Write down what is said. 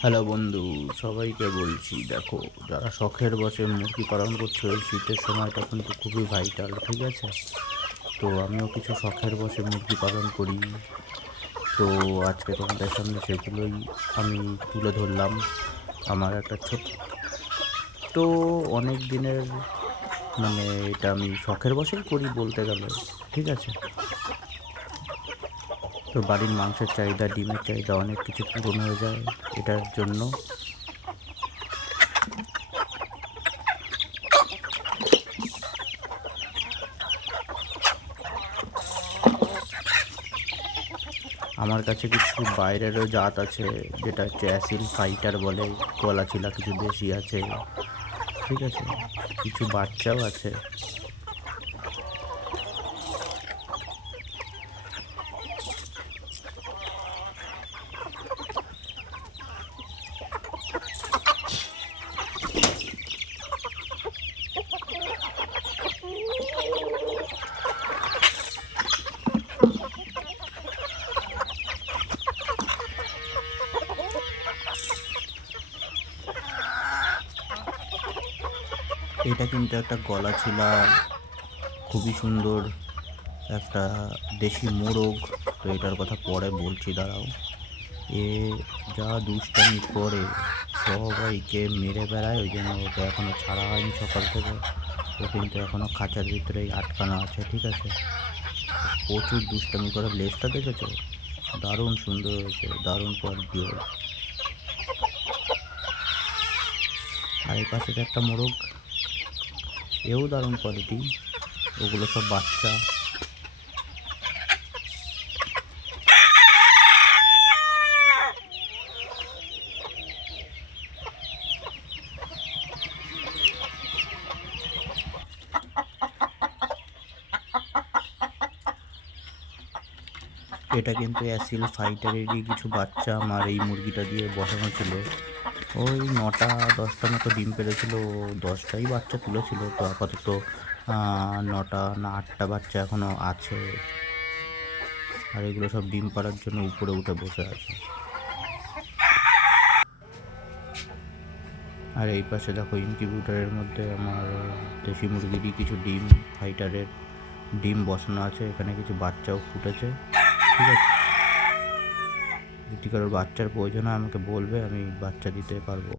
Hello বন্ধু, সবাইকে বলছি দেখো, যারা শখের বশে মুরগি পালন করছো এই শীতের সময়টা কিন্তু খুবই ভাইটাল, ঠিক আছে? তো আমিও কিছু শখের বশে মুরগি পালন করি। তো আজকে তোমাদের সামনে সেগুলোই আমি তুলে ধরলাম। আমার একটা ছোট্ট অনেক দিনের, মানে এটা আমি শখের বশেই করি বলতে গেলে, ঠিক আছে? তো বাড়ির মাংসের চাহিদা, ডিমের চাহিদা অনেক কিছু পূরণ হয়ে যায় এটার জন্য। আমার কাছে কিছু বাইরেরও জাত আছে, যেটা হচ্ছে অ্যাসিল ফাইটার বলে, গলাচিলা কিছু দেশি আছে, ঠিক আছে? কিছু বাচ্চাও আছে। এটা কিন্তু একটা গলাচিলা, খুবই সুন্দর একটা দেশি মোরগ। তো এটার কথা পরে বলছি, দাঁড়াও। এ যা দুষ্টামি করে, সবাইকে মেরে বেড়ায়, ওই জন্য ওকে এখনো ছাড়া হয়নি সকাল থেকে। ও কিন্তু এখনো খাঁচার ভিতরেই আটকানো আছে, ঠিক আছে? প্রচুর দুষ্টামি করে। লেজটা দেখেছো? দারুণ সুন্দর হয়েছে, দারুণ কোয়ালিটি ওর। আর এই পাশের একটা মোরগ, এও দারুণ কোয়ালিটি। ওগুলো সব বাচ্চা। এটা কিন্তু অ্যাসিল ফাইটারেরই কিছু বাচ্চা আমার এই মুরগিটা দিয়ে বসানো ছিল। ওই 9টা 10টা মতো ডিম পেড়েছিল, 10টাই বাচ্চা তুলেছিল। তো আপাতত 9টা না 8টা বাচ্চা এখনো আছে। আর এগুলো সব ডিম পাড়ার জন্য উপরে উঠে বসে আছে। আর এই পাশে দেখো, ইনকিউবেটরের মধ্যে আমার দেশি মুরগিরই কিছু ডিম, ফাইটারের ডিম বসানো আছে। এখানে কিছু বাচ্চাও ফুটেছে, ঠিক আছে? যদি কারোর বাচ্চার প্রয়োজন হয় আমাকে বলবে, আমি বাচ্চা দিতে পারবো।